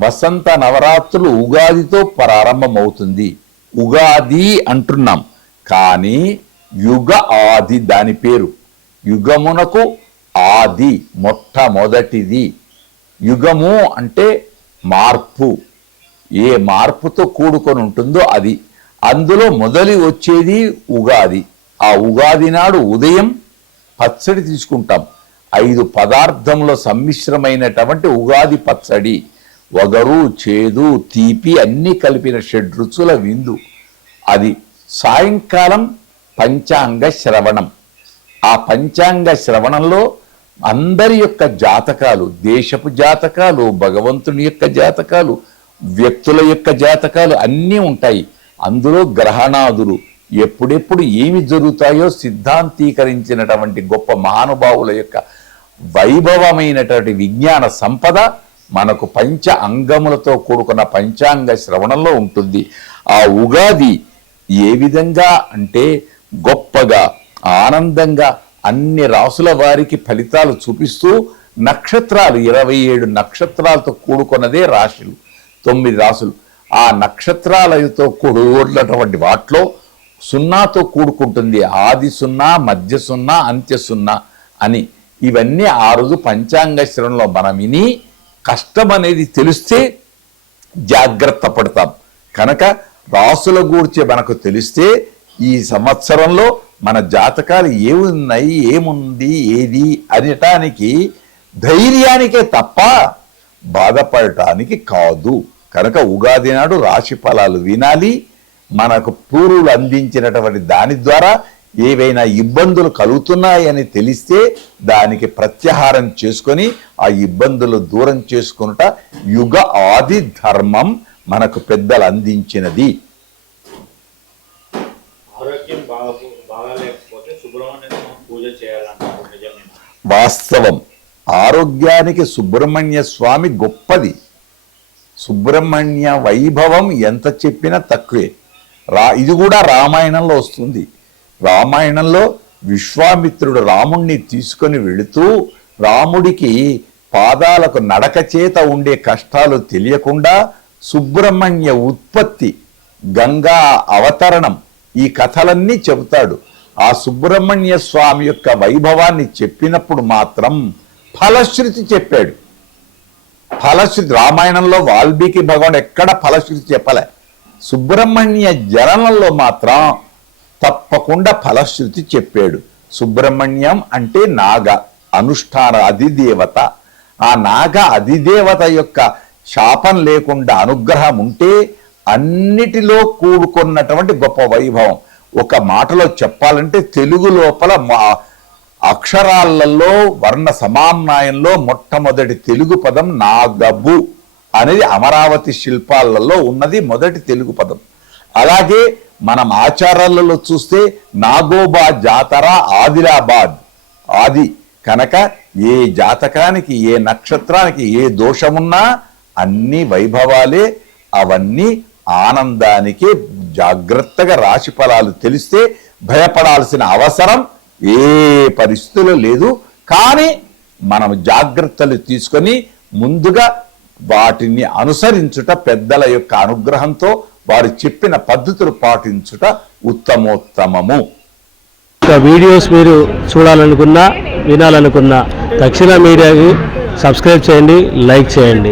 వసంత నవరాత్రులు ఉగాదితో ప్రారంభమవుతుంది. ఉగాది అంటున్నాం. కానీ యుగ ఆది దాని పేరు. యుగమునకు ఆది మొట్టమొదటిది. యుగము అంటే మార్పు. ఏ మార్పుతో కూడుకొని ఉంటుందో అది. అందులో మొదలు వచ్చేది ఉగాది. ఆ ఉగాది నాడు ఉదయం పచ్చడి తీసుకుంటాం. ఐదు పదార్థముల సమ్మిశ్రమైనటువంటి ఉగాది పచ్చడి. వగరు చేదు తీపి అన్నీ కలిపిన షడ్రుచుల విందు. అది సాయంకాలం పంచాంగ శ్రవణం. ఆ పంచాంగ శ్రవణంలో అందరి యొక్క జాతకాలు దేశపు జాతకాలు భగవంతుని యొక్క జాతకాలు వ్యక్తుల యొక్క జాతకాలు అన్నీ ఉంటాయి. అందులో గ్రహణాదులు ఎప్పుడెప్పుడు ఏమి జరుగుతాయో సిద్ధాంతీకరించినటువంటి గొప్ప మహానుభావుల యొక్క వైభవమైనటువంటి విజ్ఞాన సంపద మనకు పంచ అంగములతో కూడుకున్న పంచాంగ శ్రవణంలో ఉంటుంది. ఆ ఉగాది ఏ విధంగా అంటే గొప్పగా ఆనందంగా అన్ని రాసుల వారికి ఫలితాలు చూపిస్తూ నక్షత్రాలు ఇరవై ఏడు నక్షత్రాలతో కూడుకున్నదే రాశులు తొమ్మిది రాసులు. ఆ నక్షత్రాలతో కూడుకున్నటువంటి వాటిలో సున్నాతో కూడుకుంటుంది. ఆది సున్నా మధ్య సున్నా అంత్య సున్నా అని. ఇవన్నీ ఆ రోజు పంచాంగ శ్రవణంలో మనం విని కష్టం అనేది తెలిస్తే జాగ్రత్త పడతాం. కనుక రాసుల గూర్చి మనకు తెలిస్తే ఈ సంవత్సరంలో మన జాతకాలు ఏమున్నాయి ఏముంది ఏది అనటానికి ధైర్యానికే తప్ప బాధపడటానికి కాదు. కనుక ఉగాది నాడు రాశి ఫలాలు వినాలి. మనకు పూర్వులు అందించినటువంటి దాని ద్వారా ఏవైనా ఇబ్బందులు కలుగుతున్నాయని తెలిస్తే దానికి ప్రత్యాహారం చేసుకొని ఆ ఇబ్బందులు దూరం చేసుకునుట యుగ ఆది ధర్మం మనకు పెద్దలు అందించినది. వాస్తవం. ఆరోగ్యానికి సుబ్రహ్మణ్య స్వామి గొప్పది. సుబ్రహ్మణ్య వైభవం ఎంత చెప్పినా తక్కువే. రా ఇది కూడా రామాయణంలో వస్తుంది. రామాయణంలో విశ్వామిత్రుడు రాముణ్ణి తీసుకొని వెళుతూ రాముడికి పాదాలకు నడక చేత ఉండే కష్టాలు తెలియకుండా సుబ్రహ్మణ్య ఉత్పత్తి గంగా అవతరణం ఈ కథలన్నీ చెబుతాడు. ఆ సుబ్రహ్మణ్య స్వామి యొక్క వైభవాన్ని చెప్పినప్పుడు మాత్రం ఫలశ్రుతి చెప్పాడు. ఫలశ్రుతి రామాయణంలో వాల్మీకి భగవాన్ ఎక్కడ ఫలశ్రుతి చెప్పలే? సుబ్రహ్మణ్య జననంలో మాత్రం తప్పకుండా ఫలశ్రుతి చెప్పాడు. సుబ్రహ్మణ్యం అంటే నాగ అనుష్ఠాన అధిదేవత. ఆ నాగ అధిదేవత యొక్క శాపం లేకుండా అనుగ్రహం ఉంటే అన్నిటిలో కూడుకున్నటువంటి గొప్ప వైభవం. ఒక మాటలో చెప్పాలంటే తెలుగు లోపల మా అక్షరాలలో వర్ణ సమామ్నాయంలో మొట్టమొదటి తెలుగు పదం నాగబు అనేది అమరావతి శిల్పాలలో ఉన్నది మొదటి తెలుగు పదం. అలాగే మనం ఆచారాలలో చూస్తే నాగోబా జాతర ఆదిలాబాద్. ఆది కనుక ఏ జాతకానికి ఏ నక్షత్రానికి ఏ దోషమున్నా అన్ని వైభవాలే అవన్నీ ఆనందానికి జాగ్రత్తగా రాశి ఫలాలు తెలిస్తే భయపడాల్సిన అవసరం ఏ పరిస్థితుల్లో లేదు. కానీ మనం జాగ్రత్తలు తీసుకొని ముందుగా వాటిని అనుసరించుట పెద్దల యొక్క అనుగ్రహంతో వారు చెప్పిన పద్ధతులు పాటించుట ఉత్తమోత్తమము. వీడియోస్ మీరు చూడాలనుకున్నా వినాలనుకున్నా దక్షిణ మీడియాకి సబ్స్క్రైబ్ చేయండి లైక్ చేయండి.